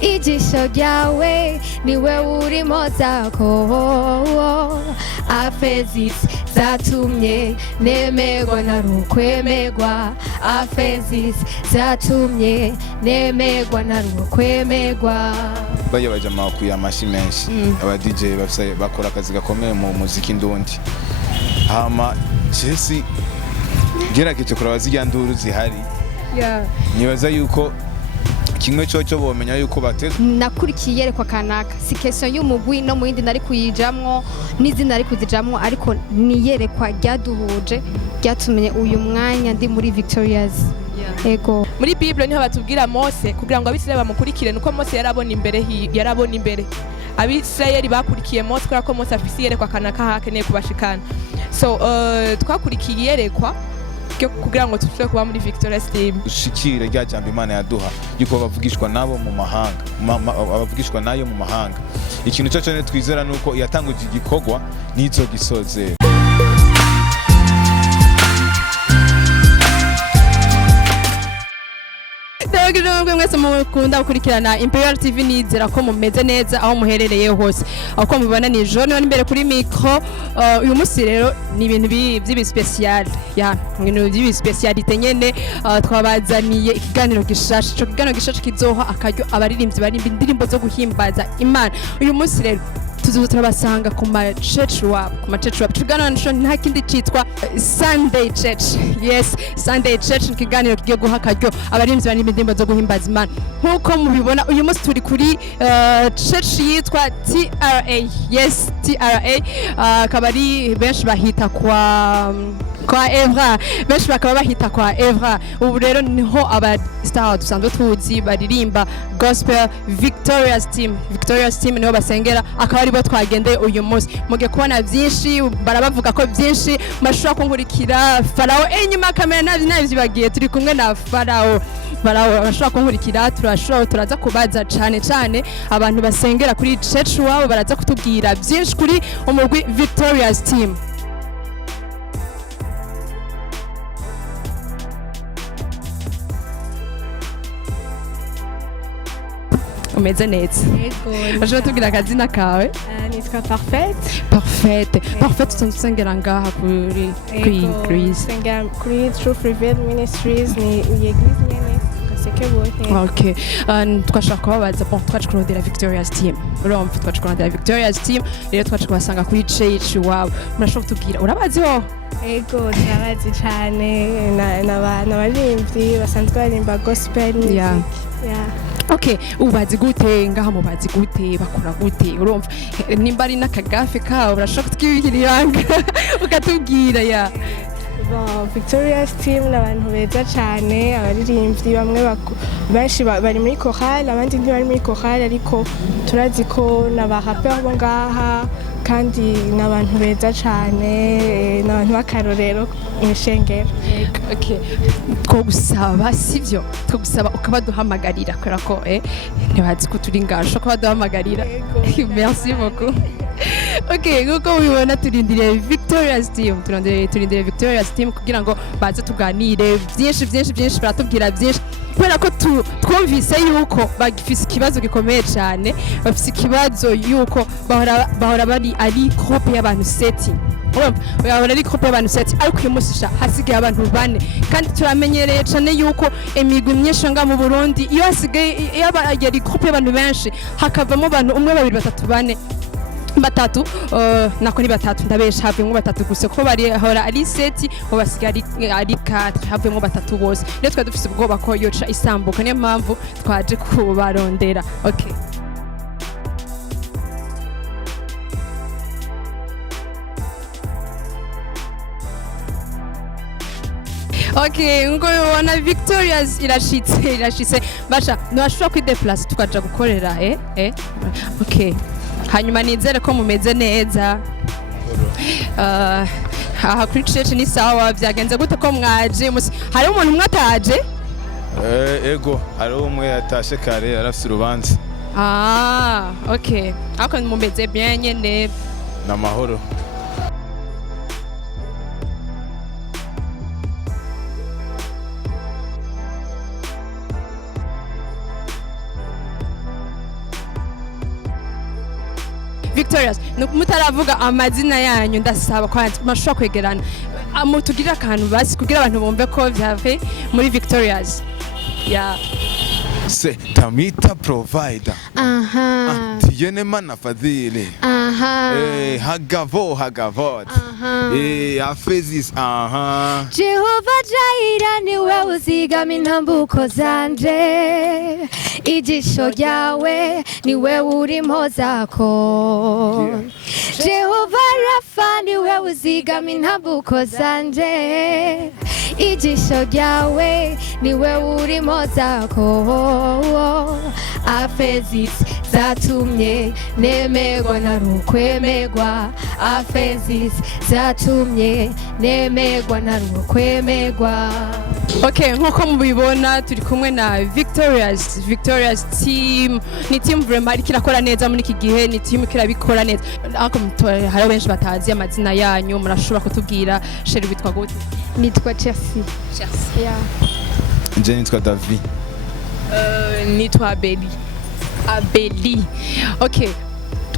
ijisho ryawe niwe urimo zako afezisi zatumye nemerwa narukwemerwa afezisi zatumye nemerwa narukwemerwa bajya bajama kuya amashi menshi aba DJ bafise bakora akazi gakomeye mu muziki ndundi hama Jesse gerageje kuraba zijya nduru zihari nibaza yuko kimwe cyo bomenya yuko bateze nakurikiye yerekwa kanaka si question y'umugwi no mu yindi nari kuyijamwo n'izina nari kuzijamwo ariko niyerekwa ryaduhuje ryatumye uyu mwanya ndi muri Victoria's ego muri Bible niho batubwira Mose kugira ngo abisirayeli bamukurikire nuko Mose yarabona imbere abisirayeli bakurikiye Mose kubera ko Mose afise yerekwa kanaka hakeneye kubashikana so twakurikiye yerekwa kugira ngo tushobore kuba muri Victoria's team ushikire rya jambo Imana yaduha yuko bavugishwa nabo mu mahanga abavugishwa nayo mu mahanga ikintu cyo cyane twizera nuko yatanguje igikorwa nizo gisoze mwese mukunda gukurikirana Imperial TV nizera ko mumeze neza aho muherereye hose aho ko mubibona ni Jone wari imbere kuri micro uyu munsi rero ni ibintu by'ibispecial ibintu by'ibispecialite nyene twabazaniye ikiganiro gishasha cyo kiganiro gishasha kizoha akaryo abaririmbyi barimba indirimbo zo guhimbaza Imana uyu munsi rero turabasanga ku ma church wabo tuganira nta kindi citwa Sunday Church Sunday Church kiganiro kigiye guha akaryo abarimvyi bari indirimbo zo guhimbaza Imana nkuko mubibona uyu munsi turi kuri church yitwa TRA kabari benshi bahita kwa Evra benshi bakaba bahita kwa Evra ubu rero niho aba star dusanzwe tuzi baririmba gospel Victoria's team niho basengera akaba aribo twagendeye uyu munsi muge kubona byinshi barabavuga ko byinshi mashobora kunkurikira Farao inyuma kamera navyo bagiye turi kumwe na Farao bashobora kunkurikira turaza kubaza cyane abantu basengera kuri church wabo baraza kutubwira byinshi kuri umugwi Victoria's team umeze neza yego tubwira akazina kawe nitwa Parfaite usengera ngaha kuri Greece kuri Truth Revealed Ministries ni eglise nyene Okay, twashaka kubabaza twaje kurondera Victoria's team urumva twaje kurondera Victoria's team rero twaje kubasanga kuri church wabo murashobora kutubwira urabazi ho ego turabazi cyane n'abaririmbyi basanzwe barimba gospel music Okay, ubazi gute ngaha mubazi gute bakora gute urumva nimba ari nakagafe kawe urashobora kutwibiranga ukatubwira Victoria's team n'abantu beza cyane abaririmbyi bamwe benshi bari muri chorale abandi ntibari muri chorale ariko turazi ko n'abarapper bo ngaha kandi n'abantu beza cyane n'abantu b'akarorero imishengero okay twogusaba sivyo twogusaba ukabaduhamagarira kubera ko ntibazi ko turi ngasho ko baduhamagarira merci beaucoup Okay, nguko mubibona turindiriye Victoria's team kugira ngo baze tuganire byinshi baratubwira byinshi kubera ko twumvise yuko bagifise ikibazo gikomeye cyane bafise ikibazo yuko bahora bari ari groupe y'abantu setting bahora ari groupe y'abantu setting ariko uyu munsi hasigaye abantu 4 kandi turamenyereye cyane yuko imigwi myinshi nga mu Burundi iyo hasigaye ari groupe y'abantu benshi hakavamo abantu 1 2 3 4 batatu nako ni batatu ndabesha havemo batatu gusa ko bari hora ari seti bo basigari ari 4 havemo batatu bose rero twa dufise ubwoba ko yoca isambuka niyo mpamvu twaje kubarondera Okay, ngo wana Victoria's irashitse basha ntashobora kwideplace tukaja gukorera okay hanyuma nizere ko mumeze neza aha kuri church ni sawa byagenze gute ko mwaje hari umuntu umwe ataje ego hari umwe yatashe kare arafite urubanza okay ako mumeze bien nyene n'amahoro Victorious mutaravuga amazina yanyu ndasaba kwa mashobora kwegerana mutugirira akantu basi kugira abantu bumve ko vyave muri Victorious ya Se Tamita provider. Aha. Tiene mana fadhili. Aha. Hagavot. Afezis. Jehova Jaira niwe uzigama intambuko zanje, ijisho ryawe niwe uri mpozako. Jehova Rafa niwe uzigama intambuko zanje, ijisho ryawe niwe uri mpozako. Afezis zatumye nemerwa narukwemerwa, afezis zatumye nemerwa narukwemerwa. Okay, nkuko mubibona turi kumwe na Victorious team, ni team vraiment kirakora neza muri iki gihe, ni team kirabikora neza. Ariko hari benshi batazi amazina yanyu, murashobora kutubwira sheri witwa gute? Nitwa Chelsea. Yeah. Nje nitwa David. Nitwa Abeli. Okay.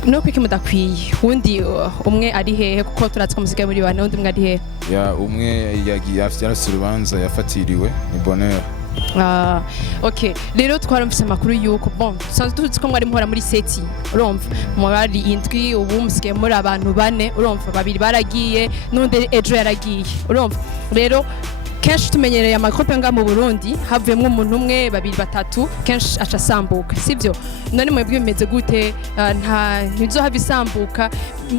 No kwiki mudakwiye. Wundi umwe ari hehe kuko turatse ko musigaye muri bane, undi umwe ari hehe? Ya umwe yagiye afite urubanza yafatiriwe ni Bonheur. Okay. Rero twaramfise amakuru yuko sanzwe tuzi ko mwari muhora muri seti. Urumva? Mwari indwi ubu musigaye muri abantu bane, urumva babiri baragiye n'undi ejo yaragiye. Urumva? Rero kenshi tumenyereye amakope nga mu Burundi havuyemo umuntu umwe babiri batatu kenshi aca sambuka sivyo none mwebwe bimeze gute nta ntizo habisambuka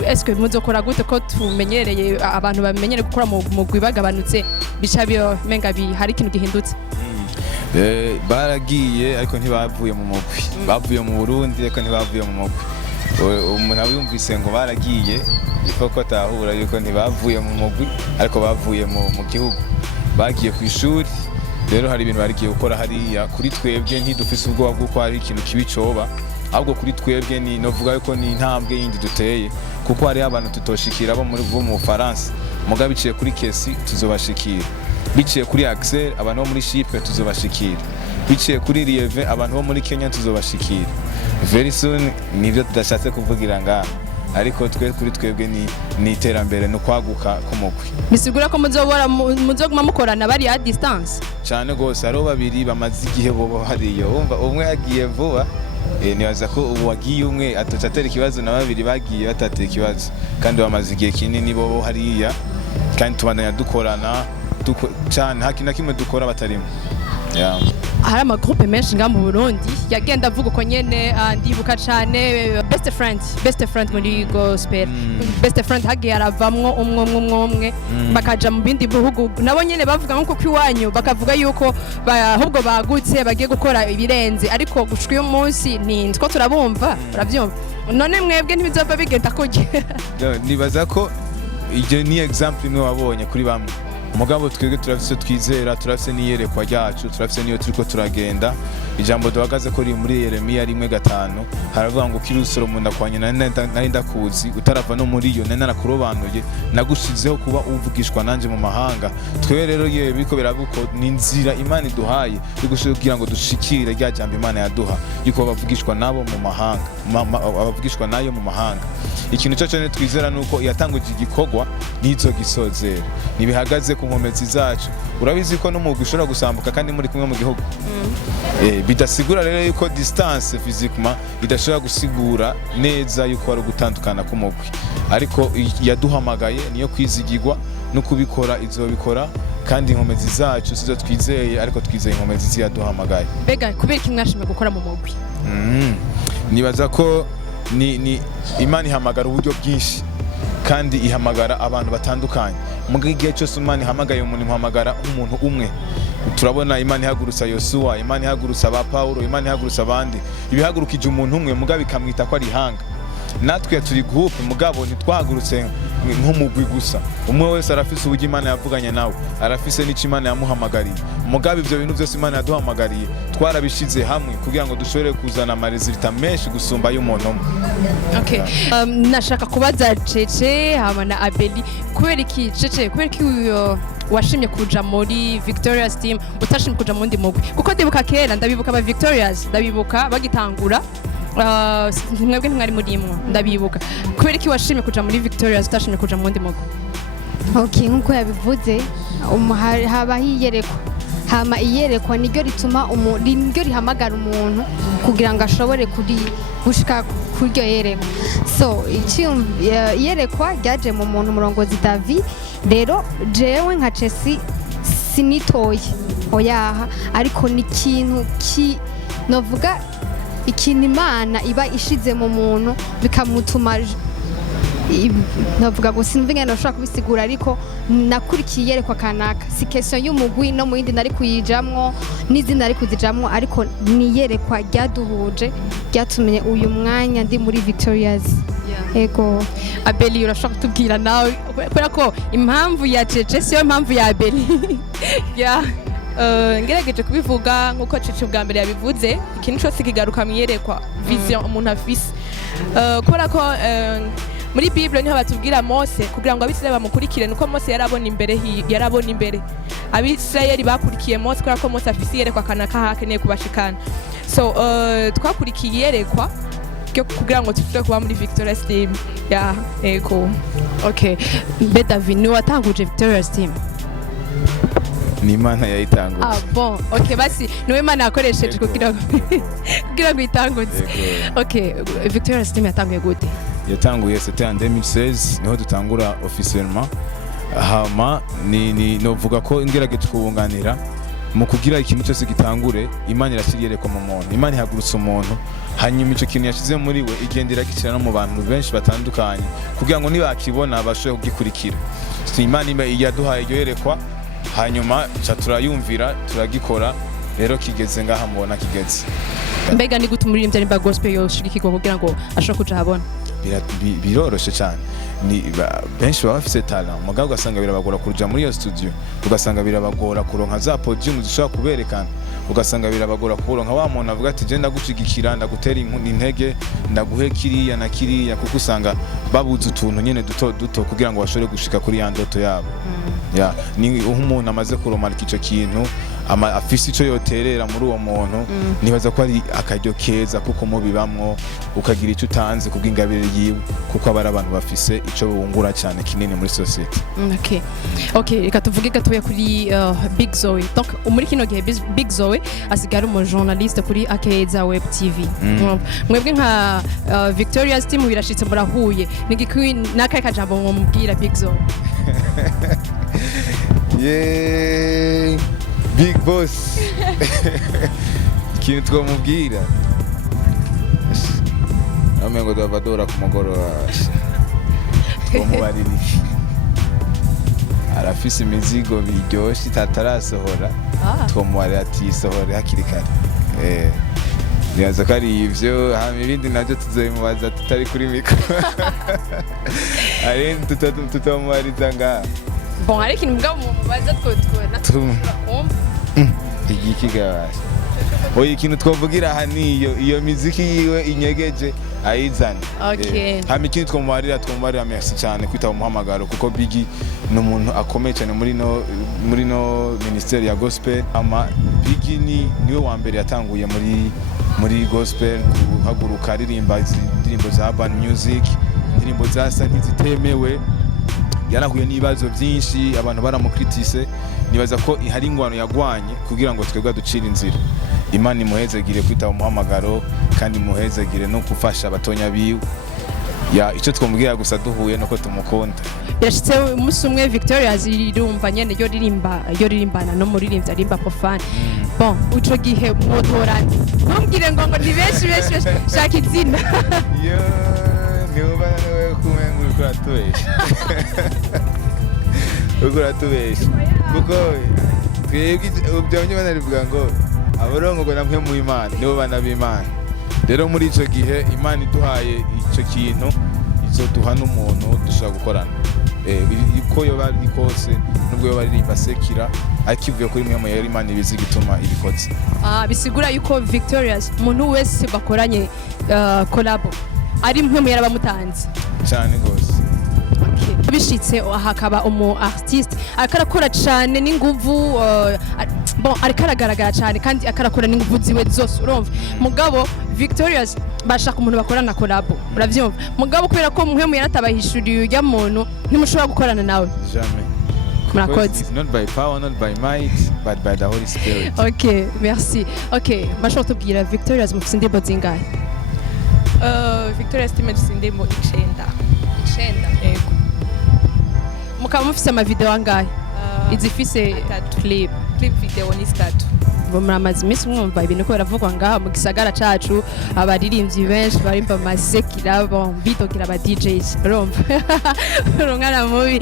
eske muzokora gute ko tumenyereye abantu bamenyere gukora mu gwibagabanutse bica byo menga hari ikintu gihindutse baragiye ariko ntibavuye mu mugwi bavuye mu Burundi ariko ntibavuye mu mugwi umuntu abumvise ngo baragiye ifoko tahura yuko ntibavuye mu mugwi ariko bavuye mu gihugu bagiye ku ishuri rero hari ibintu barigiye gukora hariya kuri twebwe ntidufise ubwoba bw'uko hari ikintu kibi coba ahubwo kuri twebwe ni novuga yuko ni intambwe yindi duteye kuko hari abantu tutoshikira bo muri mu Faransa muga biciye kuri Kesi tuzobashikira biciye kuri Axel abantu bo muri Chypre tuzobashikira biciye kuri Lieve abantu bo muri Kenya tuzobashikira very soon nivyo tudashatse kuvugira ngaha ariko kuri twebwe ni iterambere no kwaguka kumugwi bisigura ko muzoguma mukorana bari à distance cyane gose ari babiri bamaze igihe bo hariyo umva umwe yagiye vuba nibaza ko ubu wagiye umwe atotera ikibazo na babiri bagiye batatera ikibazo kandi bamaze igihe kinini bo hariya kandi tubandanya dukorana cyane hakina kimwe dukora batarimo hari amagroupe menshi nga mu Burundi yagenda avuga uko nyene ndibuka cyane best friend muri gospel best friend hagiye aravamwo umwe bakaja mu bindi bihugu nabo nyene bavuga nko kwiwanyu bakavuga yuko ahubwo bagutse bagiye gukora ibirenze ariko gushwa uyu munsi ni two turabumva uravyumva none mwebwe ntibizova bigenda kujya nibaza ko iyo ni example imwe wabonye kuri bamwe umugabo twebwe turafise twizera turafise niyerekwa ryacu turafise niyo turiko turagenda ijambo duhagaze ko ri muri Yeremiya 1:5 haravuga ngo kirusoro munda kwanye nari ndakuzi utarava no muri yo nari narakurobanuye nagushizeho kuba uvugishwa nanje mu mahanga twe rero yewe biko birabuko ni inzira Imana iduhaye bigushikira ngo dushikire rya jambo Imana yaduha yuko bavugishwa nabo mu mahanga abavugishwa nayo mu mahanga ikintu cyo cyane twizera nuko yatanguje igikogwa nizo gisozera nibihagaze ku nkomezi zacu urabizi ko no mugwi ushobora gusambuka kandi muri kumwe mu gihugu bidasigura rero yuko distance physiquement idashobora gusigura neza yuko ari gutandukana ku mugwi ariko yaduhamagaye niyo kwizigirwa no kubikora izobikora kandi inkomezi zacu sizo twizeye ariko twizeye inkomezi ziyaduhamagaye bega kubera kimwashimye gukora mu mugwi nibaza ko ni Imana ihamagara uburyo bwinshi kandi ihamagara abantu batandukanye mu gihe cyose Imana ihamagaye umuntu ihamagara umuntu umwe turabona Imana ihagurutsa Yosuwa Imana ihagurutsa ba Paulo Imana ihagurutsa abandi ibihagurukije umuntu umwe mugabo ikamwita ko ari ihanga natwe turi groupe mugabo ntitwahagurutse nk'umugwi gusa umwe wese arafise uburyo Imana yavuganye nawe arafise n'icyo Imana yamuhamagariye mugabo ivyo bintu byose Imana yaduhamagariye twarabishize hamwe kugira ngo dushobore kuzana amaresultat menshi gusumba y'umuntu umwe. Okay. Nashaka kubaza Cece hama na Abeli kubera iki Cece kubera iki washimye kuja muri Victorious team utashimye kuja mu ndi mugwi kuko ndibuka kera ndabibuka ba Victorious ndabibuka bagitangura mwebwe ntimwari murimwo ndabibuka kubera iki washimye kuja muri Victoria's utashimye kuja mu wundi mugo? Okay, nkuko yabivuze habaho iyerekwa, hama iyerekwa niryo rituma niryo rihamagara umuntu kugira ngo ashobore gushika kuryo yerekwa. So iyerekwa ryaje mu muntu murongozi David, rero jewe nka Chelsea sinitoye oyaha, ariko ni ikintu novuga ikintu Imana iba ishize mu muntu bikamutuma navuga ngo sinzi ngene nashaka kubisigura, ariko nakurikiye yerekwa kanaka, si question y'umugwi no mu yindi nari kuyijamwo n'izina nari kuzijamwo, ariko ni yerekwa ryaduhuje ryatumenye uyu mwanya ndi muri Victoria's. Ego Abeli urashaka kutubwira nawe kubera ko impamvu ya Cece siyo impamvu ya Abeli ngerageje kubivuga nkuko Cece ubwa mbere yabivuze, ikintu cyose kigaruka mu yerekwa vision umuntu afise, kubera ko muri Bible niho batubwira Mose kugira ngo abisirayeli bamukurikire, nuko Mose yarabona imbere abisirayeli bakurikiye Mose kubera ko Mose afise yerekwa kanaka hakeneye kubashikana. So twakurikiye yerekwa kugira ngo tufite kuba muri Victoria's team. Ego. Okay, David ni watanguje Victoria's team? Ni Imana yayitanguje. Bon, okay, basi niwe Imana yakoresheje kugira ngo itanguze. Okay, Victoria's team yatanguye gute? Yatanguye c'était en 2016 niho dutangura officiellement. Hama ni novuga ko ingerageje kubunganira mu kugira ikintu cyose gitangure, Imana irashiriyerekwa mu muntu, Imana ihagurutsa umuntu, hanyuma icyo kintu yashize muri we igendera gicira no mu bantu benshi batandukanye kugira ngo nibakibona bashobore kugikurikira. Imana yaduhaye iryo yerekwa, hanyuma turayumvira turagikora, rero kigeze ngaha mubona kigeze. Mbega ni gute umuririmbyi nimba gospel yoshirikirwa kugira ngo ashobore kuja habona? Biroroshe cyane, ni benshi baba bafite talent, mugabo ugasanga birabagora kuja muri iyo studio, ugasanga birabagora kuronka za podium zishobora kuberekana, ugasanga birabagora kuronka wa muntu avuga ati je ndagucigikira ndagutera intege ndaguhe kiriya na kiriya, kuko usanga babuze utuntu nyene duto kugira ngo bashobore gushika kuri ya ndoto yabo. Ni umuntu amaze kuromarika ico kintu afise ico yoterera muri uwo muntu, nibaza ko ari akaryo keza kuko mubibamwo ukagira ico utanze kubw'ingabire yiwe, kuko abari abantu bafise ico bungura cyane kinini muri society. Okay, reka tuvuge gatoya kuri Big Zoe. Donc muri kino gihe Big Zoe asigara umu journaliste kuri Akeza Web TV. Mwebwe nka Victoria's team birashitse murahuye, nigikwi nakaye kajambo mumubwira Big Zoe? Big boss. Ikintu twamubwira amengo davadora ku mugoroba tumubarira arafise imizigo biryoshye itatarasohora, tumubarira ati sohora hakiri kare. Nibaza ko ari ivyo, hama ibindi navyo tuzobimubaza tutari kuri mikoro. Ari tutamubariza ngaha. Bon, ariko imbwa mubaza igikigabasha oya ikintu twavugira aha iyo miziki yiwe inyegeje ayizana. Hama ikintu twamubarira merci cyane kwitaba umuhamagaro, kuko Biggie ni umuntu akomeye cyane muri no ministeri ya gospel. Hama Biggie niwe wa mbere yatanguye muri gospel kuhaguruka aririmba indirimbo za urban music, indirimbo zasa nk'izitemewe, yarahuye n'ibibazo byinshi abantu baramukritise. Nibaza ko hari ingwano yagwanye kugira ngo twebwe ducira inzira. Imana imuhezegire kwitaba umuhamagaro kandi imuhezegire no gufasha abatonya biwe. Icyo twumubwira gusa duhuye nuko tumukunda. Yashitse umunsi umwe Victoria's irumva nyene yo ririmbana no muririmbyi arimba profane. Bon, uco gihe motorani ntumbwire ngo ni benshi shaka izina. Niba nawe kumenga ukuratubesha kuko twebwe ubyonye banarivuga ngo abarongo ngo namwe mu Imana nibo bana b'Imana. Rero muri ico gihe Imana iduhaye ico kintu izoduha n'umuntu dushaka gukorana, ko yoba ari kose nubwo yoba aririmba sekira, akivuye kuri mwe mu yari Imana ibizi gituma ibikoze. Bisigura yuko Victoria's umuntu wese bakoranye collabo ari mwe mu yarabamutanze cyane gose. Bishitse hakaba umu artiste akarakora cyane n'inguvu, bon ariko aragaragara cyane kandi akarakora n'inguvu ziwe zose urumva. Mugabo Victoria's bashaka umuntu bakorana collabo uravyumva mugabo kubera ko muhemu yaratabahishuriye ujya muntu ntimushobora gukorana nawe Jamais. murakoze It's not by power, not by might, but by the Holy Spirit. ok merci ok bashobora kutubwira victorias mufite indirimbo zingahe Victoria's team dufite indirimbo 9. Yego. mukaba mufise amavideo angahe izifise clip video ni 3. bo muramaze iminsi mwumva ibintu ko biravugwa ngaha mu gisagara cacu abaririmbyi benshi barimba amasekira bidokira aba DJs urumva urungana mubi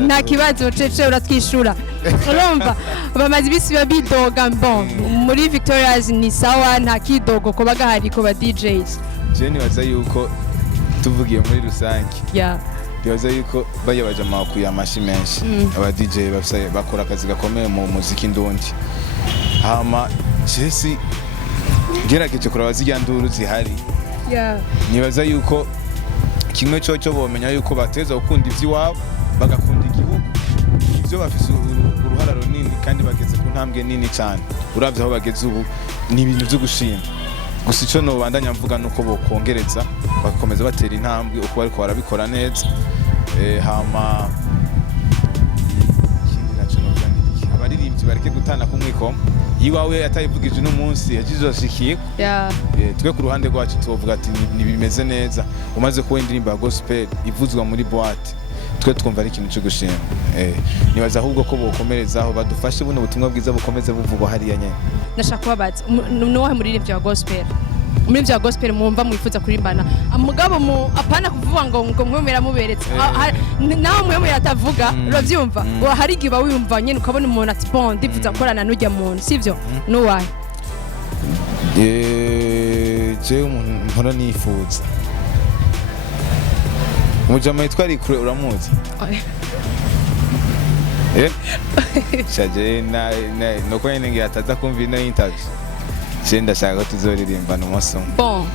nta kibazo cece uratwishura urumva bamaze ibisi babidoga bon muri Victoria's ni sawa nta kidogo ko bagahari ko ba DJs Jenny waza yuko tuvugiye muri rusange bibaza yuko bayabaje amakuye amashi menshi aba DJ bakora akazi gakomeye mu muziki ndundi hama Jesse gerageje kuraba zijya nduru zihari nibaza yuko kimwe cyo bomenya yuko bateza gukunda ivy'iwabo bagakunda igihugu ivyo bafise uruhara runini kandi bageze ku ntambwe nini cyane uravye aho bageze ubu ni ibintu byo gushima gusa icyo no bandanya mvuga nuko bokongereza bagakomeza batera intambwe uko bariko barabikora neza hama ikindi naco novuga niki abaririmbyi bareke gutana ku mwikomo iwawe atayivugije uno munsi yajizoshikiye twe ku ruhande rwacu tuvuga ati nibimeze neza umaze kuba indirimbo ya gospel ivuzwa muri boîte twe twumva ari ikintu cyo gushima nibaza ahubwo ko bokomerezaho badufashe buno butumwa bwiza bukomeze buvugwa hariya nyene nashaka kubabaza nuwahe muririmbyi wa gospel muri bya gospel mwumva mwifuza kurimbana mugabo apana kuvuga ngo mwemera muberetse naho mwemera atavuga uravyumva hari giba wiyumva nyene ukabona umuntu ati bon ndifuza gukorana n'ujya muntu sivyo nuwahe je umuntu mpora nifuza Mujama Twari kure uramuzi shaje no ko nyene ngiyataza kumva ino interview Senda shaka tuzoririmba no masomo. Bon,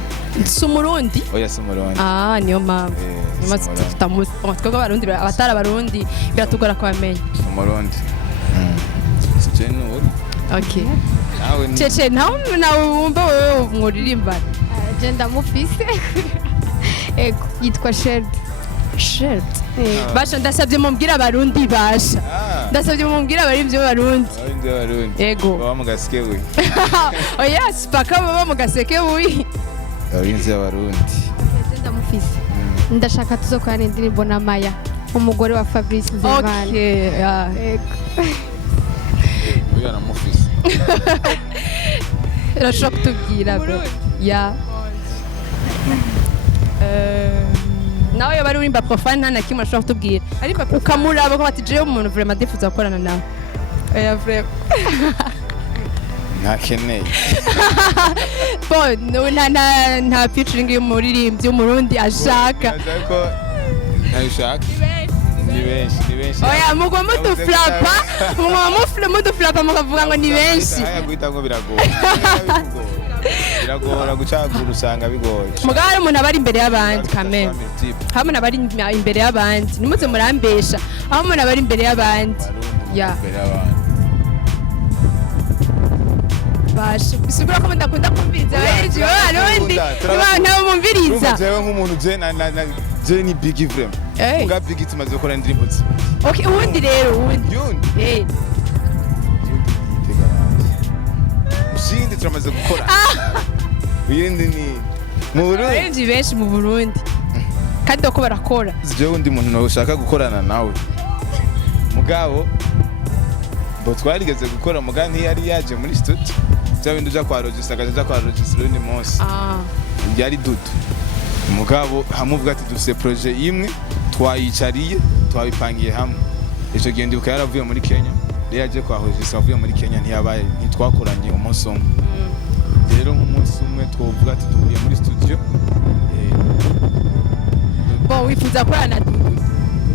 sumurundi? Oya sumurundi. Niyo mpamvu. Nimaze tutamuzi. Twebwe abarundi abatara abarundi biratugora kwamenya. Sumurundi. Sije no. Okay. Cece nawe wumva wewe mwuririmba. Je ndamufise. Ego yitwa Sherd. Sherd. Basha ndasabye mumbwira abarundi basha. Ndasabye mumbwira abarivyo barundi. Ego. Baba mugaseke we. Oya sipaka baba mugaseke we. Abarinzi abarundi. Ndamufise. Ndashaka tuzokorana indirimbo na Maya, umugore wa Fabrice Nzevani. Okay. Ego. Uya namufise. Urashobora kutubwira bro. Nawe bari urimba profile nta nakimwe ashobora kutubwira ariko ukamuraba ko bati jewe umuntu vraiment ndifuza gukorana nawe oya vraiment ntakeneye bon nta featuring y'umuririmbyi w'umurundi ashaka ntabishaka ni benshi oya mugwa muduflapa mukavuga ngo ni benshi guhita ngo biragora gucagura usanga bigoye mugabo hari umuntu abari imbere y'abandi kameme aho umuntu abari imbere y'abandi nimuze murambesha aho umuntu abari imbere y'abandi basha bisigura ko mudakunda kumviriza abarinzi b'abarundi nabo mumviriza jewe nk'umuntu je ni big vraiment muga big tumaze gukora indirimbo zi okay uwundi rero uwundi Ushindi turamaze gukora. Uyindi ni mu Burundi. Abarinzi benshi mu Burundi. Kandi uko barakora. Je undi muntu ushaka gukorana nawe. Mugabo bo twarigeze gukora mugani yari yaje muri studio. Cyabindi uja kwa register akaja kwa register undi munsi. Yari dudu. Mugabo hamuvuga ati dufise projet imwe twayicariye twabipangiye hamwe. Ico gihe ndibuka yaravuye muri Kenya. Yaje kwa register avuye muri Kenya ntiyabaye ntitwakoranye umunsi umwe. Rero nk'umunsi umwe twovuga ati duhuye muri studio. Bo wifuza gukorana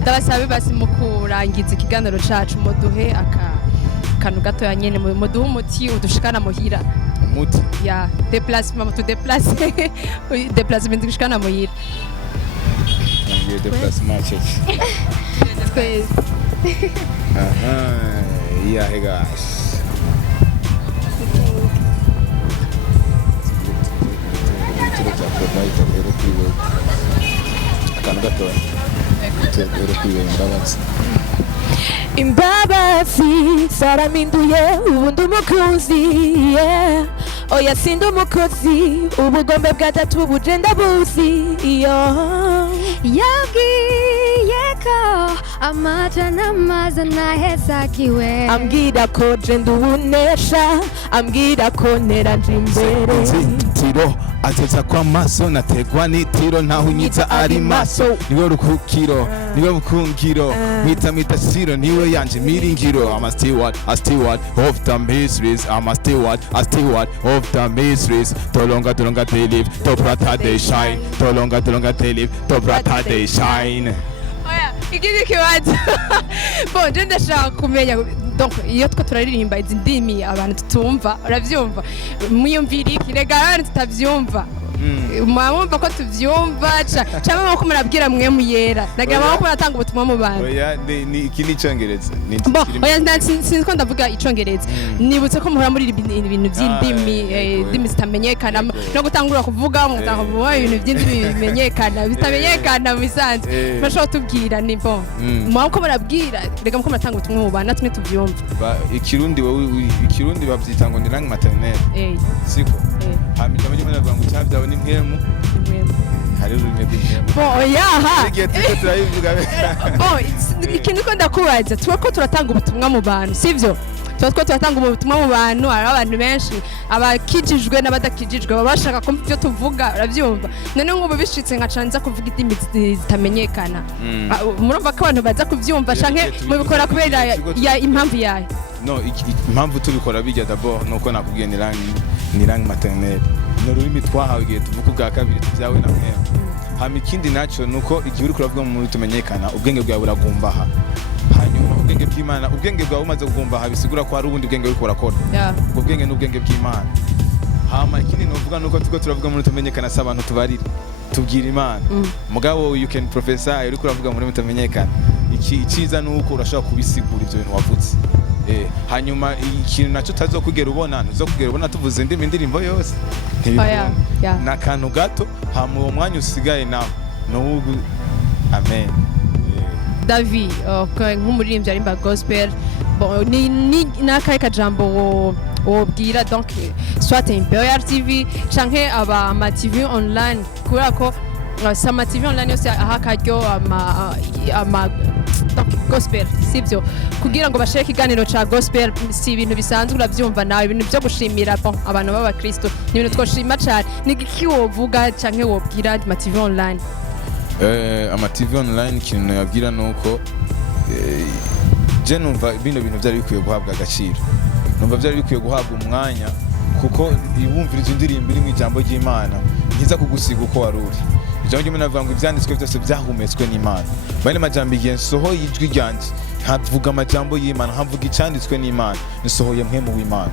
ndabasabe basi mu kurangiza ikiganiro cacu muduhe akantu gato ya nyene muduhe umuti udushikana muhira. Umuti? Ya, déplacement tu déplacer. Déplacement dushikana muhira. Ngiye déplacement cece. Twese. Yeah, hey guys. akantu gatoya tegere kwibera imbabazi imbabazi zaraminduye ubu ndi umukunzi yeah. Oya sindi umukozi ubugombe bwa data buje ndabuzi iyo yabwiye ko amajana amazana hesakiwe ambwira ko je ndubunesha ambwira ko ntera nje imbere tiro ateza kwa maso nategwa n'itiro ntaho unyita ari maso niwe rukukiro niwe bukungiro mwita siro niwe yanje miringiro I'm a steward of the mysteries I'm a steward of the mysteries tolonga they live to brata they shine tolonga they live to brata they shine. Oya ikindi kibazo bon je ndashaka kumenya donc iyo two turaririmba izi ndimi abantu tutumva uravyumva mwiyumvira iki rega abantu tutavyumva mwumva ko tuvyumva cyangwa ko murabwira mwe muyera nagira ko muratanga ubutumwa mu bantu. Oya ni iki ni icongereza oya sinzi ko ndavuga icongereza nibutse ko muhora muri ibintu by'indimi zitamenyekana no gutangura kuvuga mutanga ibintu by'indimi bimenyekana bitamenyekana mu bisanzwe bashobora tubwira ni bon mwako murabwira rega ko muratanga ubutumwa mu bantu natwe tuvyumva ikirundi bavyita ngo ni langue maternelle siko hamija mu gihe ngo cyabyawe ni mpemu hari ururimi rw'impemu oyaha igihe turayivuga ikintu ko ndakubaza tuba ko turatanga ubutumwa mu bantu sivyo tuba ko turatanga ubutumwa mu bantu hari abantu benshi abakijijwe n'abadakijijwe baba bashaka kumva ibyo tuvuga urabyumva none nk'ubu bishitse nkacanza kuvuga indimi zitamenyekana murumva ko abantu baza kuvyumva canke mubikora kubera impamvu yayo no impamvu tubikora bijya d'abord nuko nakubwiye ni langue maternelle ni ururimi twahawe igihe tuvuga ubwa kabiri tubyawe na mwe hama ikindi naco nuko igihe uri kuravuga mu tumenyekana ubwenge bwawe buragumbaha hanyuma ubwenge bw'Imana ubwenge bwawe umaze kugumbaha bisigura ko hari ubundi bwenge uri kurakora ubwo bwenge ni ubwenge bw'Imana hama ikindi novuga nuko tuko turavuga mu tumenyekana s'abantu tubarira tubwira Imana mugabo you can prophesy uri kuravuga muri tumenyekana ikiza nuko urashaka kubisigura ivyo bintu wavuze hanyuma ikintu naco tazokugera ubona tuvuze indirimbo yose n'akantu gato hama uwo mwanya usigaye nawe n'ubu amen. Davi nk'umuririmbyi arimba gospel ni n'akahe kajambo wobwira donc soit Imperial TV canke ama TV online kubera ko sama TV online yose aha karyo ama gospel sivyo kugira ngo bashire ikiganiro ca gospel si ibintu bisanzwe uravyumva nawe ibintu byo gushimira abantu baba Kristo ni ibintu twoshima cyane ni iki wovuga canke wobwira ama TV online ama TV online ikintu yabwira nuko je numva bino bintu byari bikwiye guhabwa agaciro numva byari bikwiye guhabwa umwanya kuko ibumvira izo ndirimbo iri mu ijambo ry'Imana nkiza kugusiga uko waruri ijambo ry'Imana avuga ngo ibyanditswe byose byahumetswe n'Imana bane majambo igihe nsohoye ijwi ryanje ntavuga amajambo y'Imana nkavuga icyanditswe n'Imana nisohoye mpemu w'Imana.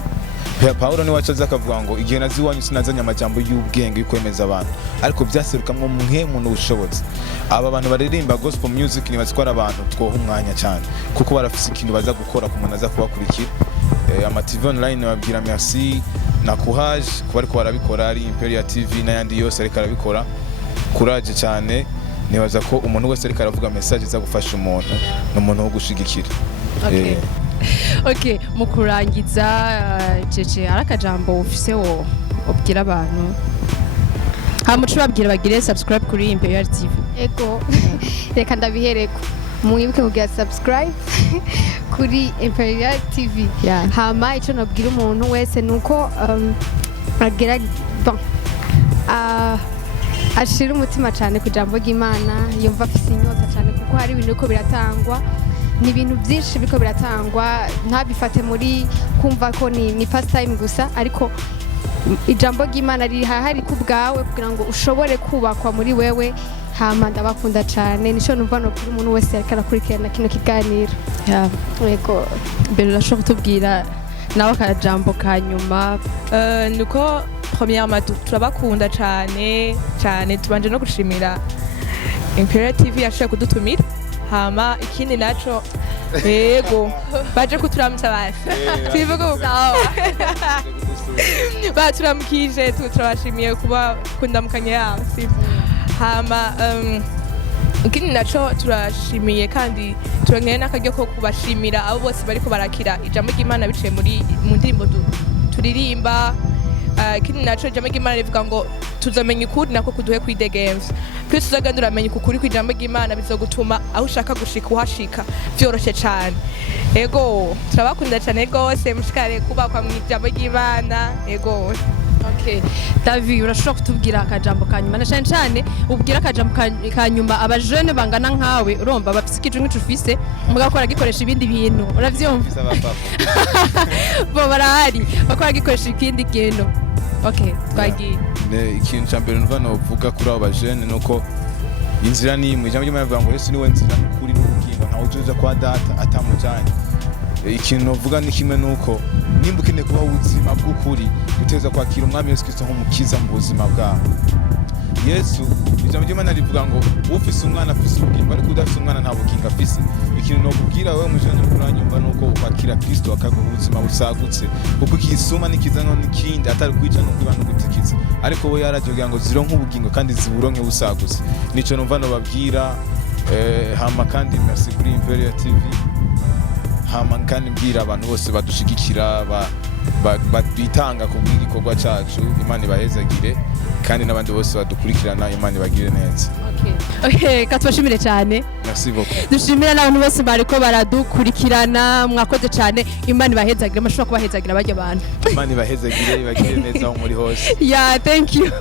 Paulo ni wacaza akavuga ngo igihe nazi wanyu sinazanye amajambo y'ubwenge y'ukwemeza abantu ariko byaserukamwe mpemu n'ubushobozi. Aba bantu baririmba gospel music ni bazikora abantu twoha umwanya cyane kuko barafise ikintu baza gukora ku muntu aza kubakurikira. Ama TV online babwira merci na courage kuba ariko barabikora ari Imperial TV n'ayandi yose ariko arabikora courage cyane nibaza ko umuntu wese ariko aravuga message za gufasha umuntu n'umuntu wo gushigikira. Okay mu kurangiza cece arakajambo ufise wo obwira abantu hamucu babwira bagire subscribe kuri Imperial TV. Ego reka ndabihereko mwibuke kugira subscribe kuri Imperial TV hama ico nabwira umuntu wese nuko agira ashira umutima cyane ku jambo ry'Imana yumva afise inyota cyane kuko hari ibintu uko biratangwa ni ibintu byinshi biko biratangwa ntabifate muri kumva ko ni first time gusa ariko ijambo ry'Imana riri hahari ku bwawe kugira ngo ushobore kubakwa muri wewe hama ndabakunda cyane nico numva no kuri umuntu wese ariko arakurikirana kino kiganiro. Yego mbere urashobora kutubwira nawe akajambo kanyuma nuko premièrement turabakunda cyane tubanje no gushimira Imperial TV yashoboye kudutumira hama ikindi naco yego baje kuturamutsa basi twivuga baturamukije turabashimiye kuba kundamukanye yabo hama ikindi naco turashimiye kandi turongeye n'akaryo ko kubashimira abo bose bariko barakira ijambo ry'Imana biciye mu ndirimbo turirimba. Ikindi naco ijambo ry'Imana rivuga ngo tuzamenya ukuri nako kuduhe kwidegemvya. Kwisi uzagenda uramenya ukuri kw'ijambo ry'Imana bizogutuma aho ushaka gushika uhashika vyoroshe cane. Ego turabakunda cane gose mushikare kubakwa mu ijambo ry'Imana. Ego Okay. Davi urashobora kutubwira akajambo kanyuma na cyane ubwira akajambo kanyuma abajene bangana nkawe urumva bafise ikijungu cufise mugakora gikoresha ibindi bintu uravyumva bo barahari bakora gikoresha ikindi kintu. Okay, twagiye. Ikintu cyambere numva no vuga kuri abo bajene nuko inzira ni mu ijambo ry'Imana bivuga ngo Yesu niwe nzira kuri n'ubugingo ntawe uzoza kwa data atamujanye. Ikintu novuga ni kimwe nuko nimba ukeneye kubaho ubuzima bw'ukuri uteza kwakira umwami Yesu Kristo nk'umukiza mu buzima bwawe. Yesu ijambo ry'Imana rivuga ngo ufise umwana afise ubugingo ariko udafise umwana nta bugingo afise. Ikintu nokubwira wewe mujanye kuranyumva nuko ukwakira Kristo akaguha ubuzima busagutse kuko ikisuma nikizana n'ikindi atari kwica no kwibana gutikiza ariko we yarajogira ngo zironke ubugingo kandi ziburonke busagutse. Nico numva no babwira hama kandi merci kuri Imperial TV. Hama kandi mbwira abantu bose badushigikira bitanga ku bw'igikorwa cacu Imana ibahezagire kandi n'abandi bose badukurikirana Imana ibagire neza. Okay, katubashimire cyane. Merci beaucoup. Dushimira n'abantu bose bariko baradukurikirana mwakoze cyane Imana ibahezagire mashobora kubahezagira barya abantu. Imana ibahezagire ibagire neza aho muri hose. Yeah, thank you.